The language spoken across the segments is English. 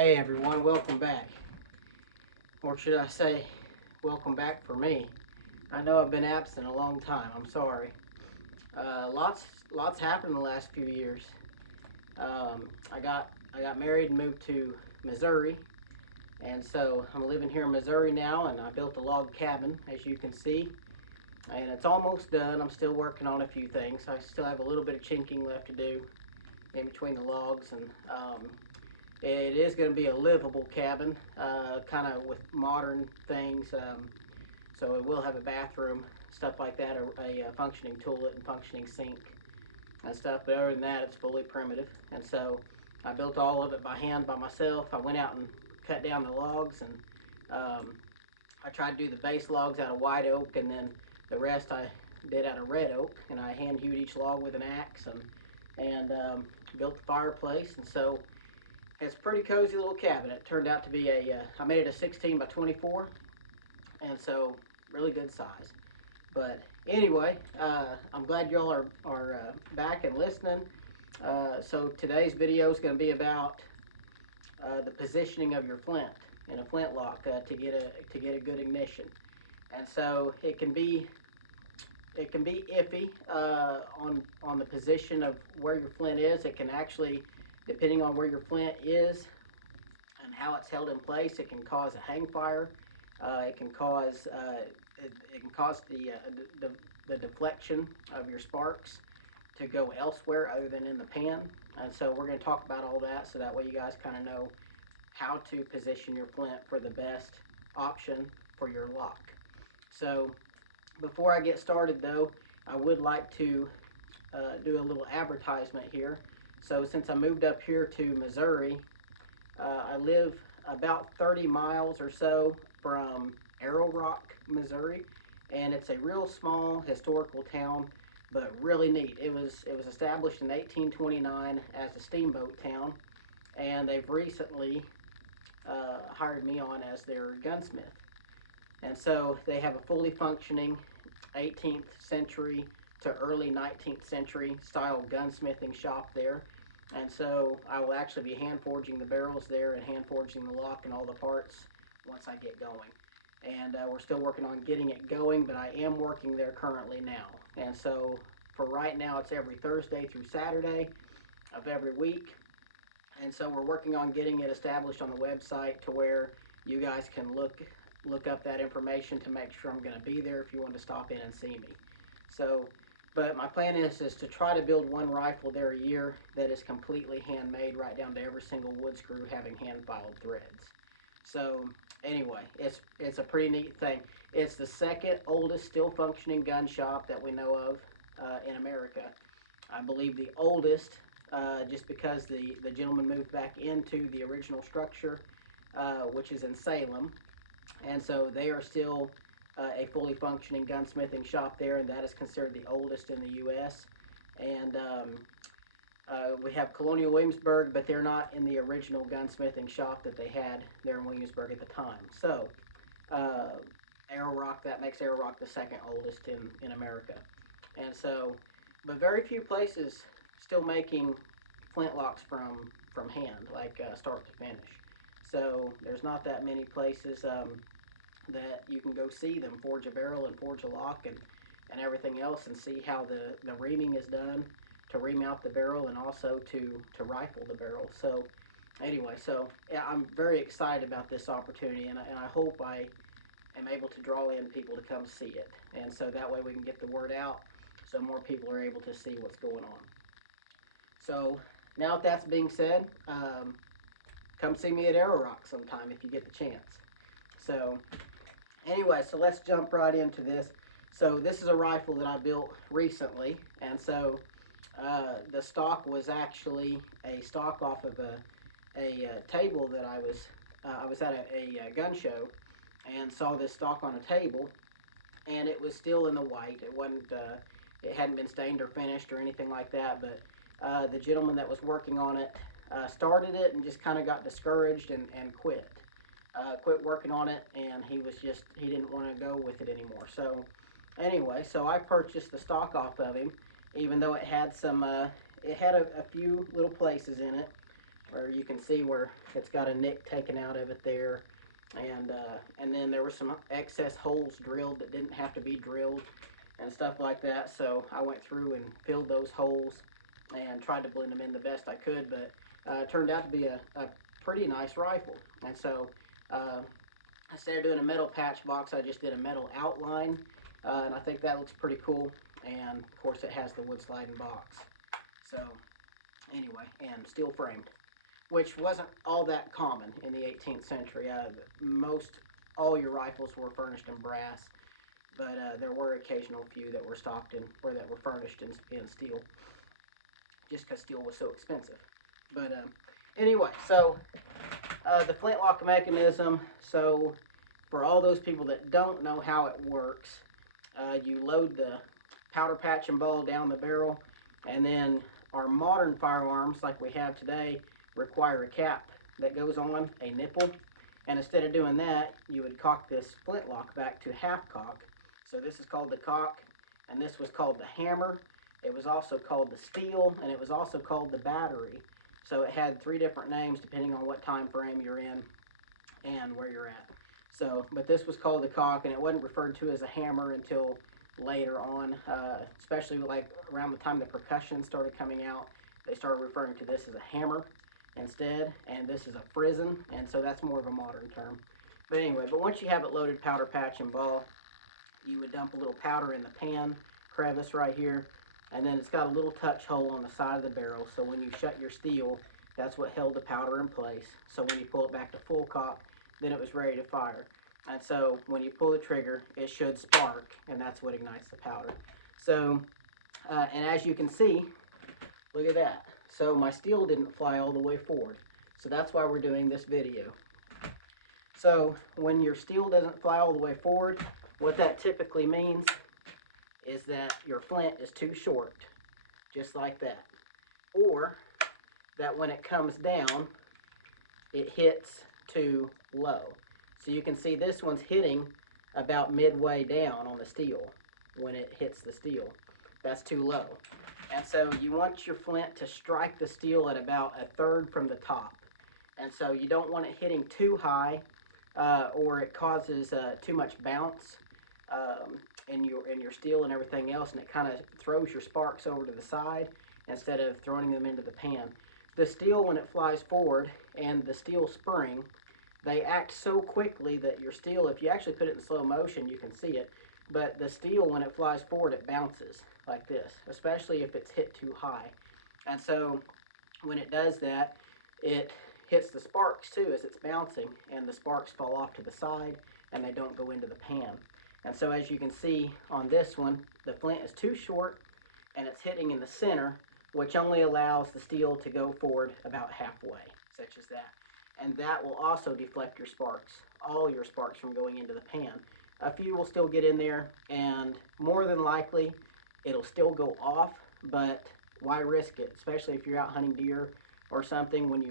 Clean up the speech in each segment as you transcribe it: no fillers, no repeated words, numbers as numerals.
Hey everyone, welcome back. Or should I say, welcome back for me. I know I've been absent a long time. I'm sorry. Lots happened in the last few years. I got married and moved to Missouri, and so I'm living here in Missouri now. And I built a log cabin, as you can see, and it's almost done. I'm still working on a few things. I still have a little bit of chinking left to do in between the logs, and it is going to be a livable cabin, kind of with modern things. So it will have a bathroom, stuff like that, a functioning toilet and functioning sink and stuff. But other than that, it's fully primitive. And so I built all of it by hand by myself. I went out and cut down the logs, and I tried to do the base logs out of white oak, and then the rest I did out of red oak. And I hand hewed each log with an axe, and built the fireplace. And so it's a pretty cozy little cabin. It turned out to be I made it a 16 by 24, and so really good size. But anyway, I'm glad y'all are back and listening. So today's video is going to be about the positioning of your flint in a flintlock to get a good ignition. And so it can be iffy on the position of where your flint is. It can actually, depending on where your flint is and how it's held in place, it can cause a hang fire. It can cause the deflection of your sparks to go elsewhere other than in the pan. And so we're going to talk about all that, so that way you guys kind of know how to position your flint for the best option for your lock. So before I get started though, I would like to do a little advertisement here. So since I moved up here to Missouri, I live about 30 miles or so from Arrow Rock, Missouri, and it's a real small historical town, but really neat. It was established in 1829 as a steamboat town, and they've recently hired me on as their gunsmith. And so they have a fully functioning 18th century to early 19th century style gunsmithing shop there. And so I will actually be hand forging the barrels there and hand forging the lock and all the parts once I get going. And we're still working on getting it going, but I am working there currently now. And so for right now, it's every Thursday through Saturday of every week. And so we're working on getting it established on the website to where you guys can look up that information to make sure I'm going to be there if you want to stop in and see me. So, but my plan is to try to build one rifle there a year that is completely handmade, right down to every single wood screw having hand filed threads. So anyway, it's a pretty neat thing. It's the second oldest still functioning gun shop that we know of in America. I believe the oldest, just because the gentleman moved back into the original structure, which is in Salem. And so they are still a fully functioning gunsmithing shop there, and that is considered the oldest in the U.S. And we have Colonial Williamsburg, but they're not in the original gunsmithing shop that they had there in Williamsburg at the time. So Arrow Rock, that makes Arrow Rock the second oldest in America. And so, but very few places still making flintlocks from hand, like start to finish. So there's not that many places that you can go see them forge a barrel and forge a lock and everything else, and see how the reaming is done to ream out the barrel, and also to rifle the barrel. So anyway, so yeah, I'm very excited about this opportunity, and I hope I am able to draw in people to come see it, and so that way we can get the word out so more people are able to see what's going on. So now that that's being said, come see me at Arrow Rock sometime if you get the chance. So anyway, so let's jump right into this. So this is a rifle that I built recently, and so the stock was actually a stock off of a table that I was at a gun show and saw this stock on a table, and it was still in the white. It wasn't it hadn't been stained or finished or anything like that, but the gentleman that was working on it started it and just kind of got discouraged and quit working on it, and he didn't want to go with it anymore. So anyway, so I purchased the stock off of him, even though it had some it had a few little places in it where you can see where it's got a nick taken out of it there, and then there were some excess holes drilled that didn't have to be drilled and stuff like that. So I went through and filled those holes and tried to blend them in the best I could, but it turned out to be a pretty nice rifle. And so instead of doing a metal patch box, I just did a metal outline, and I think that looks pretty cool. And of course, it has the wood sliding box. So anyway, and steel framed, which wasn't all that common in the 18th century. Most all your rifles were furnished in brass, but there were occasional few that were stocked in or that were furnished in steel, just because steel was so expensive. But anyway, so the flintlock mechanism. So for all those people that don't know how it works, you load the powder patch and ball down the barrel, and then our modern firearms, like we have today, require a cap that goes on a nipple. And instead of doing that, you would cock this flintlock back to half cock. So this is called the cock, and this was called the hammer. It was also called the steel, and it was also called the battery. So it had 3 different names depending on what time frame you're in and where you're at. So, but this was called the cock, and it wasn't referred to as a hammer until later on, especially like around the time the percussion started coming out. They started referring to this as a hammer instead, and this is a frizzen, and so that's more of a modern term. But anyway, but once you have it loaded powder patch and ball, you would dump a little powder in the pan crevice right here, and then it's got a little touch hole on the side of the barrel, so when you shut your steel, that's what held the powder in place. So when you pull it back to full cock, then it was ready to fire. And so when you pull the trigger, it should spark, and that's what ignites the powder. So, and as you can see, look at that. So my steel didn't fly all the way forward. So that's why we're doing this video. So when your steel doesn't fly all the way forward, what that typically means is that your flint is too short, just like that. Or that when it comes down, it hits too low. So you can see this one's hitting about midway down on the steel when it hits the steel. That's too low. And so you want your flint to strike the steel at about 1/3 from the top. And so you don't want it hitting too high, or it causes too much bounce in your steel and everything else, and it kind of throws your sparks over to the side instead of throwing them into the pan. The steel, when it flies forward, and the steel spring, they act so quickly that your steel, if you actually put it in slow motion, you can see it, but the steel, when it flies forward, it bounces like this, especially if it's hit too high. And so when it does that, it hits the sparks too as it's bouncing, and the sparks fall off to the side and they don't go into the pan. And so as you can see on this one, the flint is too short and it's hitting in the center, which only allows the steel to go forward about halfway, such as that. And that will also deflect your sparks, all your sparks, from going into the pan. A few will still get in there, and more than likely it'll still go off, but why risk it, especially if you're out hunting deer or something, when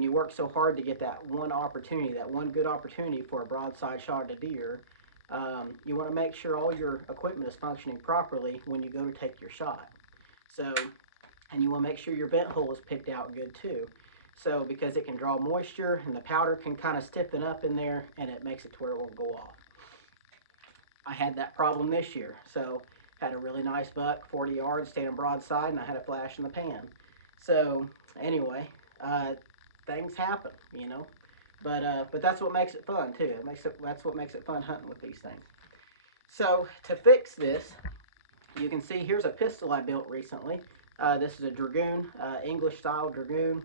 you work so hard to get that one opportunity, that one good opportunity for a broadside shot at a deer. You want to make sure all your equipment is functioning properly when you go to take your shot. So, and you want to make sure your vent hole is picked out good too. So, because it can draw moisture and the powder can kind of stiffen up in there, and it makes it to where it won't go off. I had that problem this year. So, had a really nice buck, 40 yards, standing broadside, and I had a flash in the pan. So, anyway, things happen, you know. But that's what makes it fun too. That's what makes it fun hunting with these things. So to fix this, you can see here's a pistol I built recently. This is a Dragoon, English style Dragoon,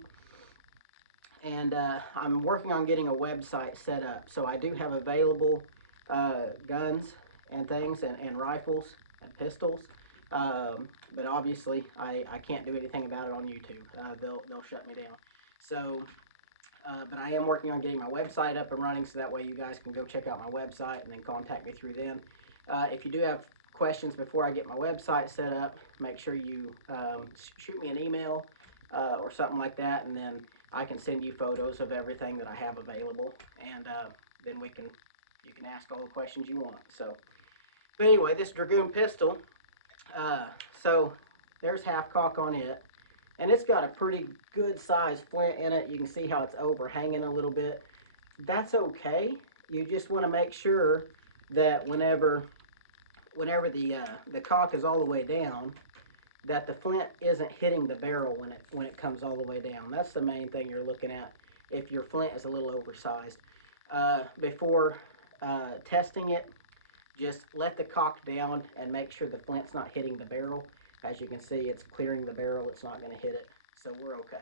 and I'm working on getting a website set up. So I do have available guns and things, and rifles and pistols, but obviously I can't do anything about it on YouTube. They'll shut me down. So. But I am working on getting my website up and running, so that way you guys can go check out my website and then contact me through them. If you do have questions before I get my website set up, make sure you shoot me an email or something like that, and then I can send you photos of everything that I have available, and then you can ask all the questions you want. So, but anyway, this Dragoon pistol, so there's half cock on it. and it's got a pretty good sized flint in it. You can see how it's overhanging a little bit. That's okay. You just want to make sure that whenever the cock is all the way down, that the flint isn't hitting the barrel when it comes all the way down. That's the main thing you're looking at if your flint is a little oversized. Before testing it, just let the cock down and make sure the flint's not hitting the barrel. As you can see, it's clearing the barrel. It's not going to hit it, so we're okay.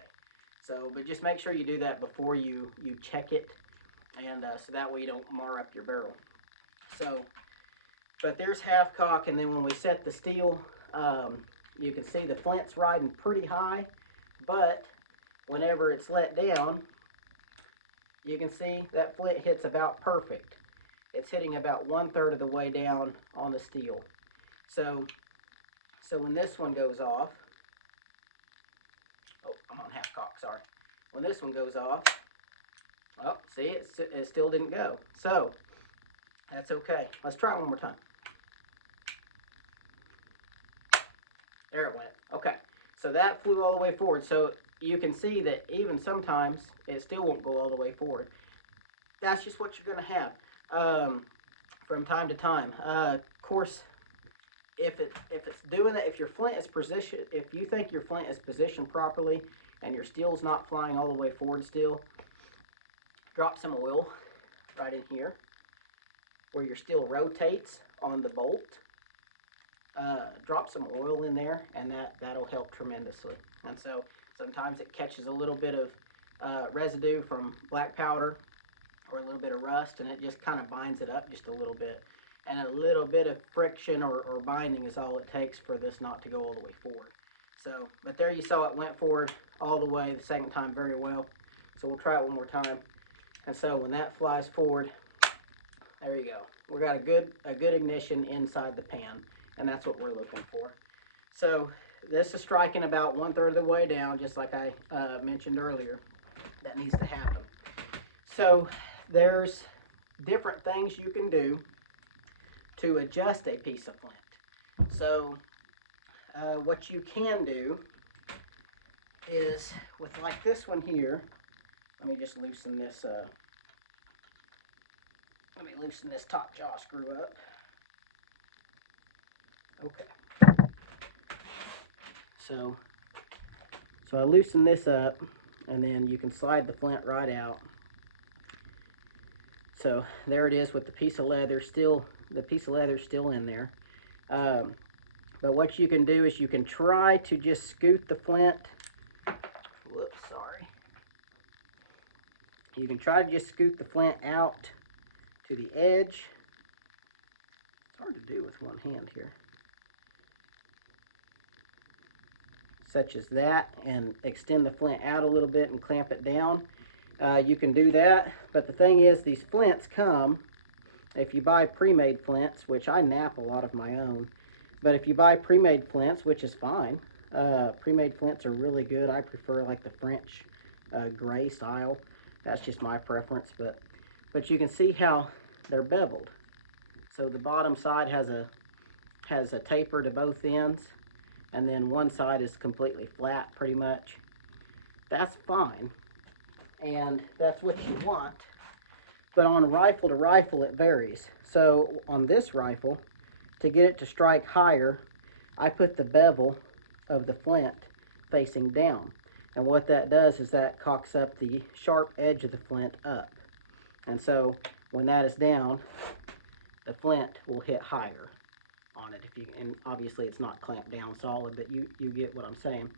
So, but just make sure you do that before you check it, and so that way you don't mar up your barrel. So, but there's half cock, and then when we set the steel, you can see the flint's riding pretty high, but whenever it's let down, you can see that flint hits about perfect. It's hitting about 1/3 of the way down on the steel. So when this one goes off, oh, I'm on half cock, sorry. When this one goes off, oh, see, it still didn't go. So that's okay. Let's try it one more time. There it went. Okay, so that flew all the way forward. So you can see that even sometimes it still won't go all the way forward. That's just what you're going to have from time to time. Of course, if it's doing that, if your flint is positioned, if you think your flint is positioned properly and your steel's not flying all the way forward still, drop some oil right in here where your steel rotates on the bolt. Drop some oil in there, and that'll help tremendously. And so sometimes it catches a little bit of residue from black powder or a little bit of rust, and it just kind of binds it up just a little bit. And a little bit of friction or binding is all it takes for this not to go all the way forward. So, but there you saw it went forward all the way the second time very well. So we'll try it one more time. And so when that flies forward, there you go. We got a good ignition inside the pan, and that's what we're looking for. So this is striking about 1/3 of the way down, just like I mentioned earlier. That needs to happen. So there's different things you can do to adjust a piece of flint. So what you can do is with like this one here, let me just loosen this let me loosen this top jaw screw up. Okay. So I loosen this up, and then you can slide the flint right out. So there it is with the piece of leather still, the piece of leather still in there. But what you can do is you can try to just scoot the flint. Whoops, sorry. You can try to just scoot the flint out to the edge. It's hard to do with one hand here. Such as that, and extend the flint out a little bit and clamp it down. You can do that, but the thing is, these flints come, if you buy pre-made flints, which I nap a lot of my own, but if you buy pre-made flints, which is fine, pre-made flints are really good. I prefer like the French gray style. That's just my preference, but you can see how they're beveled. So the bottom side has a taper to both ends, and then one side is completely flat pretty much. That's fine, and that's what you want. But on rifle to rifle it varies. So on this rifle, to get it to strike higher, I put the bevel of the flint facing down. And what that does is that cocks up the sharp edge of the flint up. And so when that is down, the flint will hit higher on it. And obviously it's not clamped down solid, but you get what I'm saying.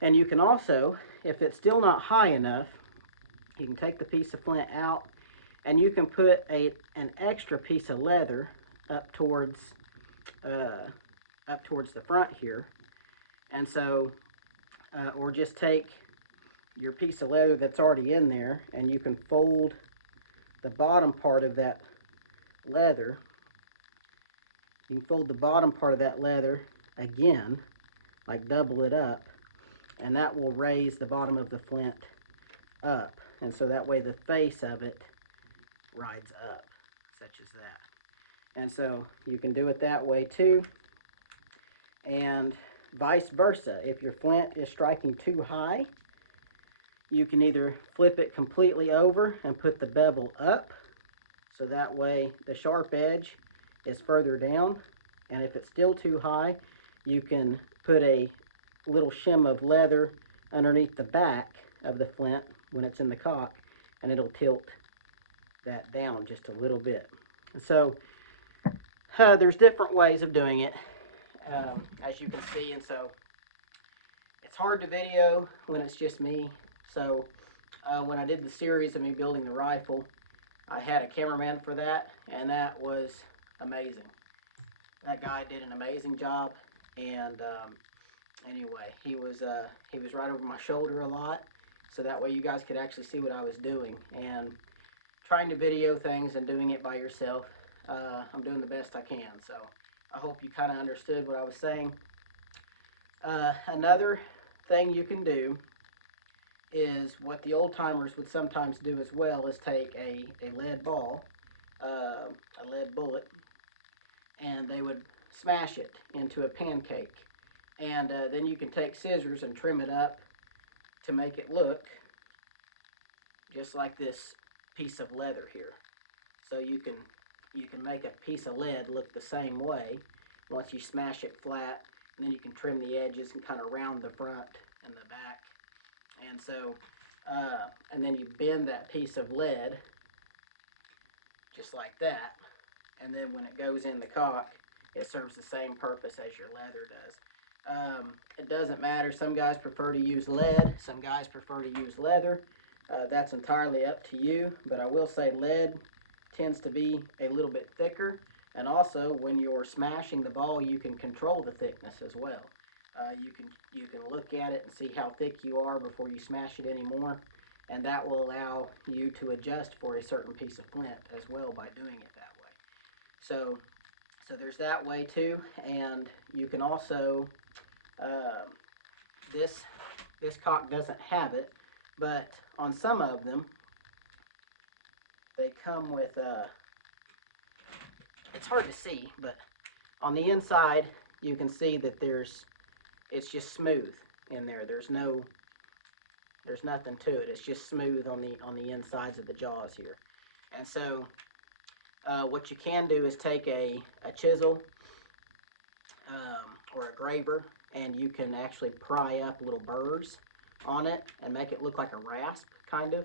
And you can also, if it's still not high enough, you can take the piece of flint out, and you can put an extra piece of leather up towards the front here. And so, or just take your piece of leather that's already in there, and you can fold the bottom part of that leather. You can fold the bottom part of that leather again, like double it up, and that will raise the bottom of the flint up. And so that way the face of it rides up, such as that. And so you can do it that way too. And vice versa. If your flint is striking too high, you can either flip it completely over and put the bevel up, so that way the sharp edge is further down. And if it's still too high, you can put a little shim of leather underneath the back of the flint when it's in the cock, and it'll tilt that down just a little bit. So there's different ways of doing it, as you can see, and so it's hard to video when it's just me. So when I did the series of me building the rifle, I had a cameraman for that, and that was amazing. That guy did an amazing job, and anyway, he was right over my shoulder a lot, so that way you guys could actually see what I was doing. And trying to video things and doing it by yourself, I'm doing the best I can. So I hope you kind of understood what I was saying. Another thing you can do is what the old timers would sometimes do as well, is take a lead ball, a lead bullet, and they would smash it into a pancake. And then you can take scissors and trim it up to make it look just like this piece of leather here. So you can make a piece of lead look the same way once you smash it flat, and then you can trim the edges and kind of round the front and the back. And so, and then you bend that piece of lead just like that, and then when it goes in the cock, it serves the same purpose as your leather does. It doesn't matter. Some guys prefer to use lead, some guys prefer to use leather. That's entirely up to you, but I will say lead tends to be a little bit thicker, and also when you're smashing the ball, you can control the thickness as well. You can look at it and see how thick you are before you smash it anymore, and that will allow you to adjust for a certain piece of flint as well by doing it that way. So there's that way too, and you can also this cock doesn't have it, but on some of them they come with it's hard to see, but on the inside you can see that it's just smooth in there. There's nothing to it. It's just smooth on the insides of the jaws here. And so what you can do is take a chisel or a graver, and you can actually pry up little burrs on it and make it look like a rasp, kind of,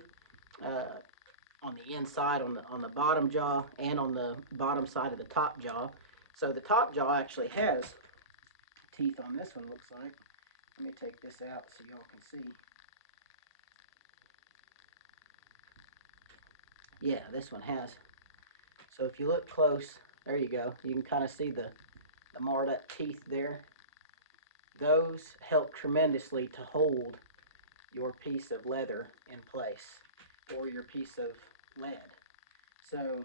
on the inside, on the bottom jaw, and on the bottom side of the top jaw. So the top jaw actually has teeth on this one, looks like. Let me take this out so y'all can see. Yeah, this one has. So if you look close, there you go. You can kind of see the marred up teeth there. Those help tremendously to hold your piece of leather in place, or your piece of lead. So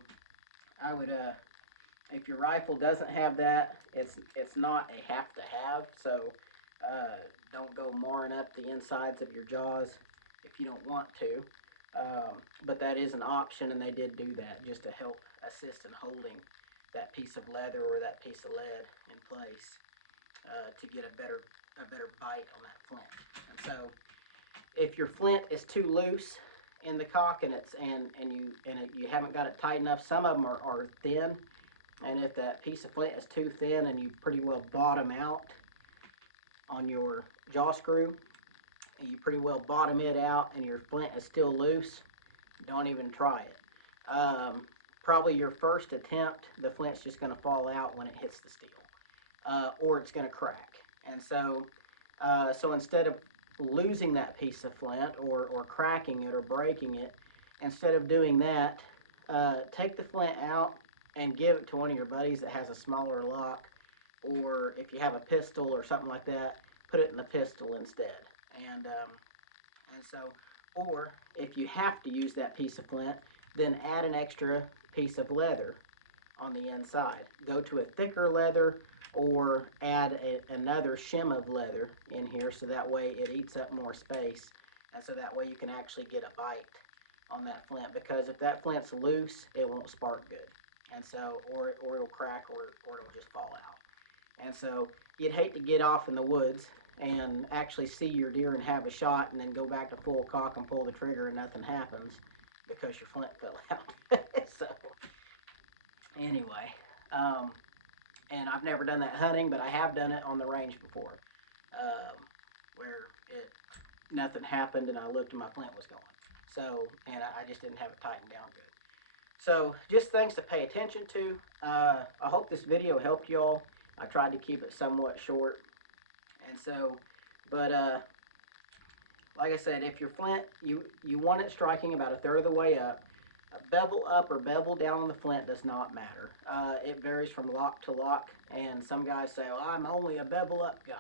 I would, if your rifle doesn't have that, it's not a have to have. So don't go marring up the insides of your jaws if you don't want to. But that is an option, and they did do that just to help assist in holding that piece of leather or that piece of lead in place to get a better bite on that flint. And so, if your flint is too loose in the cock and you haven't got it tight enough, some of them are thin, and if that piece of flint is too thin and you pretty well bottom out on your jaw screw, and you pretty well bottom it out and your flint is still loose, don't even try it. Probably your first attempt, the flint's just going to fall out when it hits the steel, or it's going to crack. And so, so instead of losing that piece of flint or cracking it or breaking it, instead of doing that, take the flint out and give it to one of your buddies that has a smaller lock, or if you have a pistol or something like that, put it in the pistol instead. And so, or if you have to use that piece of flint, then add an extra piece of leather on the inside. Go to a thicker leather, or add another shim of leather in here, so that way it eats up more space, and so that way you can actually get a bite on that flint, because if that flint's loose, it won't spark good, and so or it'll crack, or it'll just fall out. And so you'd hate to get off in the woods and actually see your deer and have a shot and then go back to full cock and pull the trigger and nothing happens because your flint fell out. So anyway, um, and I've never done that hunting, but I have done it on the range before, where nothing happened and I looked and my flint was gone. So, and I just didn't have it tightened down good. So just things to pay attention to. I hope this video helped y'all. I tried to keep it somewhat short. And so, but like I said, if your flint, you want it striking about a third of the way up. Bevel up or bevel down on the flint does not matter. It varies from lock to lock, and some guys say, well, I'm only a bevel up guy.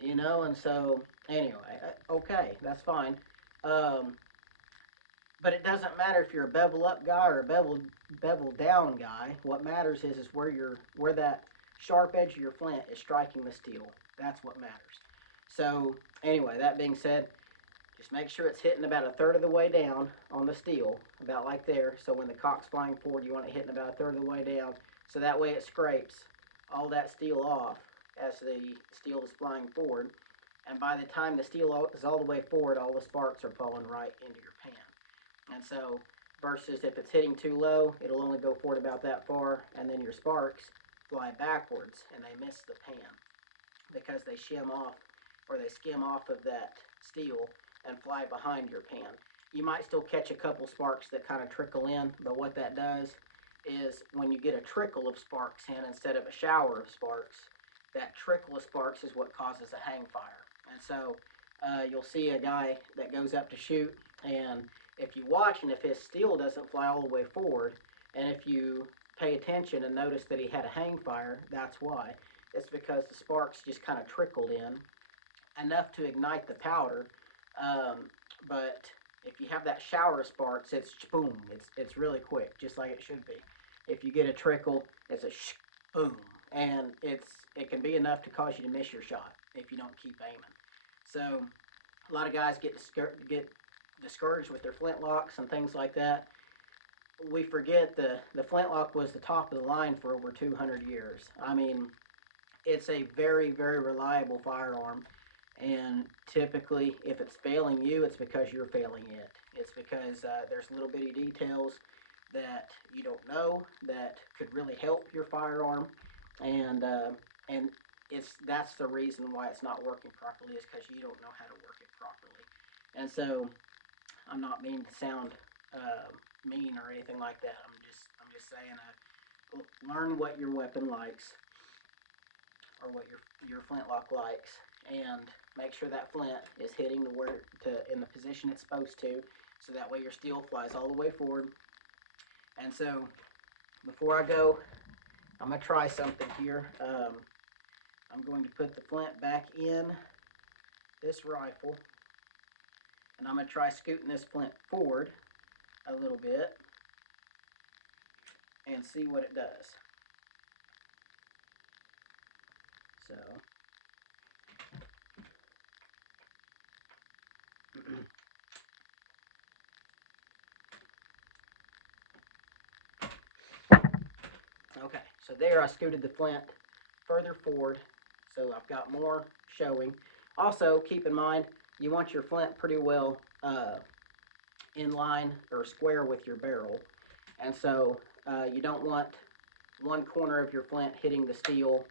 You know, and so, anyway, okay, that's fine. Um, but it doesn't matter if you're a bevel up guy or a bevel down guy. What matters is where that sharp edge of your flint is striking the steel. That's what matters. So anyway, that being said, just make sure it's hitting about a third of the way down on the steel, about like there. So when the cock's flying forward, you want it hitting about a third of the way down. So that way it scrapes all that steel off as the steel is flying forward. And by the time the steel is all the way forward, all the sparks are falling right into your pan. And so, versus if it's hitting too low, it'll only go forward about that far, and then your sparks fly backwards and they miss the pan because they shim off or they skim off of that steel and fly behind your pan. You might still catch a couple sparks that kind of trickle in, but what that does is when you get a trickle of sparks in instead of a shower of sparks, that trickle of sparks is what causes a hang fire. And so you'll see a guy that goes up to shoot, and if you watch and if his steel doesn't fly all the way forward, and if you pay attention and notice that he had a hang fire, that's why. It's because the sparks just kind of trickled in enough to ignite the powder. But if you have that shower of sparks, it's boom. It's really quick, just like it should be. If you get a trickle, it's a boom, and it can be enough to cause you to miss your shot if you don't keep aiming. So a lot of guys get discouraged with their flintlocks and things like that. We forget the flintlock was the top of the line for over 200 years. I mean, it's a very, very reliable firearm. And typically, if it's failing you, it's because you're failing it. It's because there's little bitty details that you don't know that could really help your firearm, and that's the reason why it's not working properly is because you don't know how to work it properly. And so, I'm not meaning to sound mean or anything like that. I'm just saying, learn what your weapon likes or what your flintlock likes, and make sure that flint is hitting in the position it's supposed to, so that way your steel flies all the way forward. And so before I go, I'm gonna try something here. I'm going to put the flint back in this rifle, and I'm gonna try scooting this flint forward a little bit and see what it does. So okay, so there I scooted the flint further forward, so I've got more showing. Also, keep in mind, you want your flint pretty well in line or square with your barrel, and so you don't want one corner of your flint hitting the steel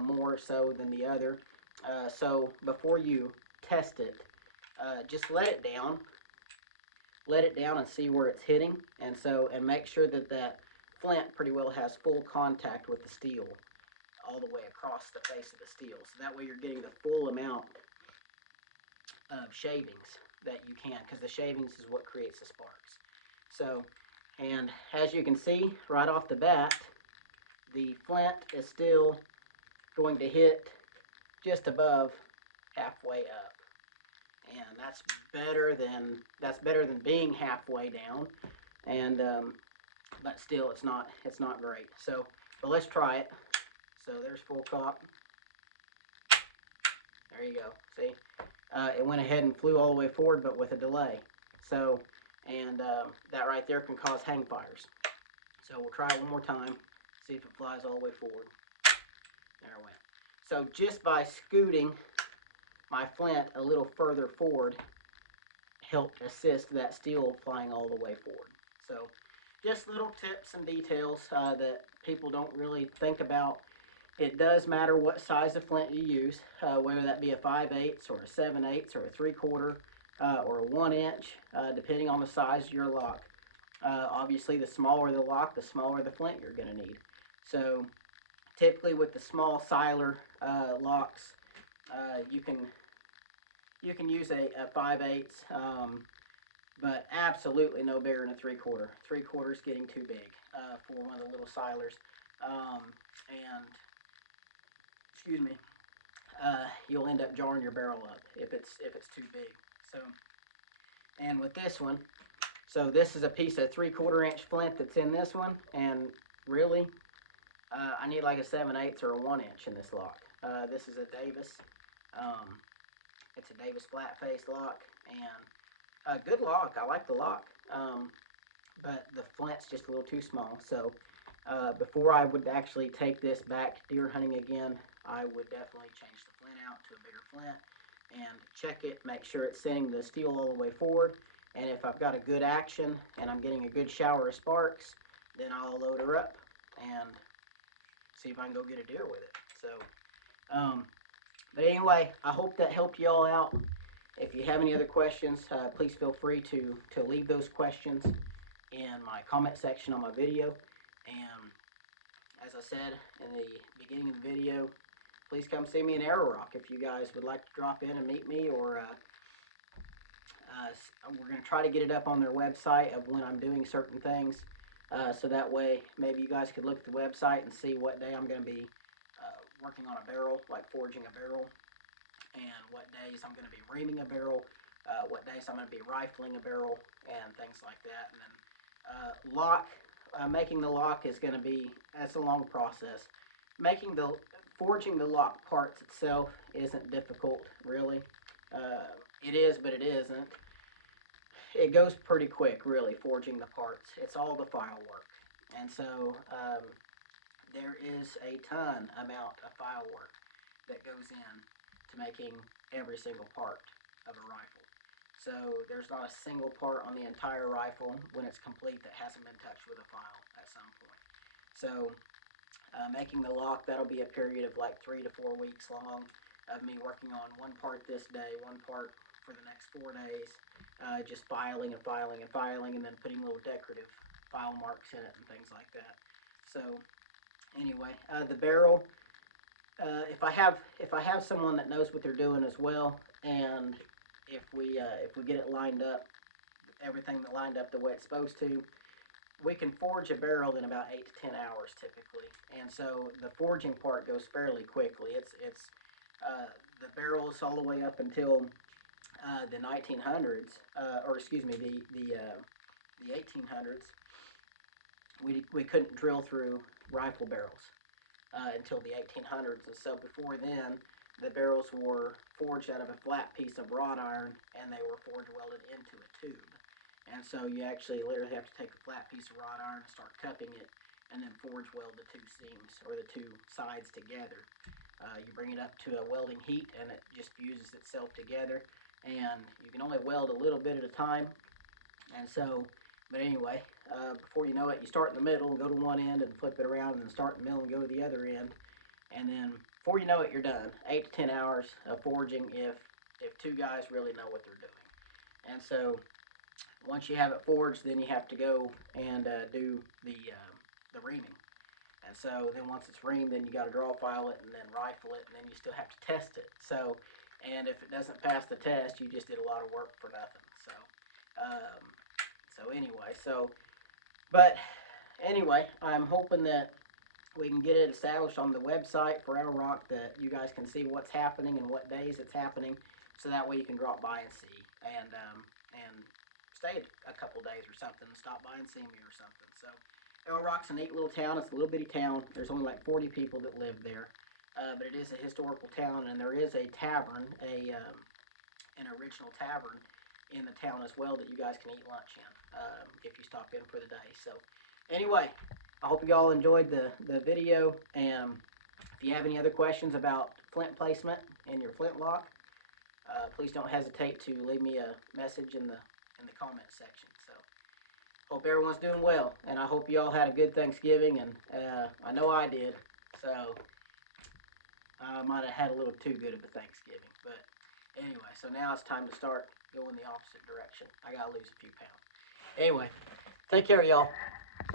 more so than the other. So before you test it, just let it down and see where it's hitting, and make sure that that flint pretty well has full contact with the steel all the way across the face of the steel. So that way you're getting the full amount of shavings that you can, because the shavings is what creates the sparks. So, and as you can see right off the bat, the flint is still going to hit just above halfway up, and that's better than being halfway down. And but still, it's not great. So, but let's try it. So there's full cock. There you go. See, it went ahead and flew all the way forward, but with a delay. So, and that right there can cause hang fires. So we'll try it one more time, see if it flies all the way forward. There it went. So just by scooting my flint a little further forward helped assist that steel flying all the way forward. So just little tips and details that people don't really think about. It does matter what size of flint you use, whether that be a 5/8 or a 7/8 or a 3/4 or a 1 inch, depending on the size of your lock. Obviously, the smaller the lock, the smaller the flint you're going to need. So typically with the small Siler locks, you can use a 5/8, but absolutely no bigger than a 3/4. 3/4 is getting too big for one of the little Silers, and excuse me, you'll end up jarring your barrel up if it's too big. So, and with this one, so this is a piece of 3/4 inch flint that's in this one, and really, I need like a 7/8 or a 1 inch in this lock. This is a Davis. Um, it's a Davis flat face lock, and a good lock. I like the lock, but the flint's just a little too small. So before I would actually take this back deer hunting again, I would definitely change the flint out to a bigger flint and check it, make sure it's sending the steel all the way forward. And if I've got a good action and I'm getting a good shower of sparks, then I'll load her up and see if I can go get a deer with it. So, but anyway, I hope that helped you all out. If you have any other questions, please feel free to leave those questions in my comment section on my video. And as I said in the beginning of the video, please come see me in Arrow Rock if you guys would like to drop in and meet me, or we're going to try to get it up on their website of when I'm doing certain things, so that way maybe you guys could look at the website and see what day I'm going to be working on a barrel, like forging a barrel, and what days I'm going to be reaming a barrel, what days I'm going to be rifling a barrel, and things like that. And then making the lock is going to be, that's a long process. Forging the lock parts itself isn't difficult, really. It is, but it isn't. It goes pretty quick, really, forging the parts. It's all the file work. And so there is a ton amount of file work that goes in to making every single part of a rifle. So there's not a single part on the entire rifle when it's complete that hasn't been touched with a file at some point. So making the lock, that'll be a period of like 3 to 4 weeks long of me working on one part this day, one part for the next 4 days, just filing and filing and filing, and then putting little decorative file marks in it and things like that. So anyway, the barrel, if I have someone that knows what they're doing as well, and if we get it lined up, everything lined up the way it's supposed to, we can forge a barrel in about 8 to 10 hours typically. And so the forging part goes fairly quickly. It's the barrels all the way up until the 1900s, or excuse me, the 1800s. We couldn't drill through rifle barrels until the 1800s, and so before then, the barrels were forged out of a flat piece of wrought iron, and they were forge welded into a tube. And so you actually literally have to take a flat piece of wrought iron and start cupping it, and then forge weld the two seams or the two sides together. You bring it up to a welding heat, and it just fuses itself together. And you can only weld a little bit at a time. And so, but anyway, before you know it, you start in the middle and go to one end and flip it around, and then start in the middle and go to the other end. And then before you know it, you're done. 8 to 10 hours of forging if two guys really know what they're doing. And so once you have it forged, then you have to go and do the reaming. And so then once it's reamed, then you got to draw file it and then rifle it, and then you still have to test it. So, and if it doesn't pass the test, you just did a lot of work for nothing. So, um, but anyway, I'm hoping that we can get it established on the website for Arrow Rock, that you guys can see what's happening and what days it's happening, so that way you can drop by and see, and stay a couple days or something, stop by and see me or something. So Arrow Rock's a neat little town. It's a little bitty town. There's only like 40 people that live there, but it is a historical town, and there is a tavern, an original tavern in the town as well, that you guys can eat lunch in if you stop in for the day. So anyway, I hope you all enjoyed the video, and If you have any other questions about flint placement and your flintlock, please don't hesitate to leave me a message in the comments section. So hope everyone's doing well, and I hope you all had a good Thanksgiving, and I know I did. So I might have had a little too good of a Thanksgiving, but anyway. So now it's time to start going the opposite direction. I gotta lose a few pounds. Anyway, take care, y'all.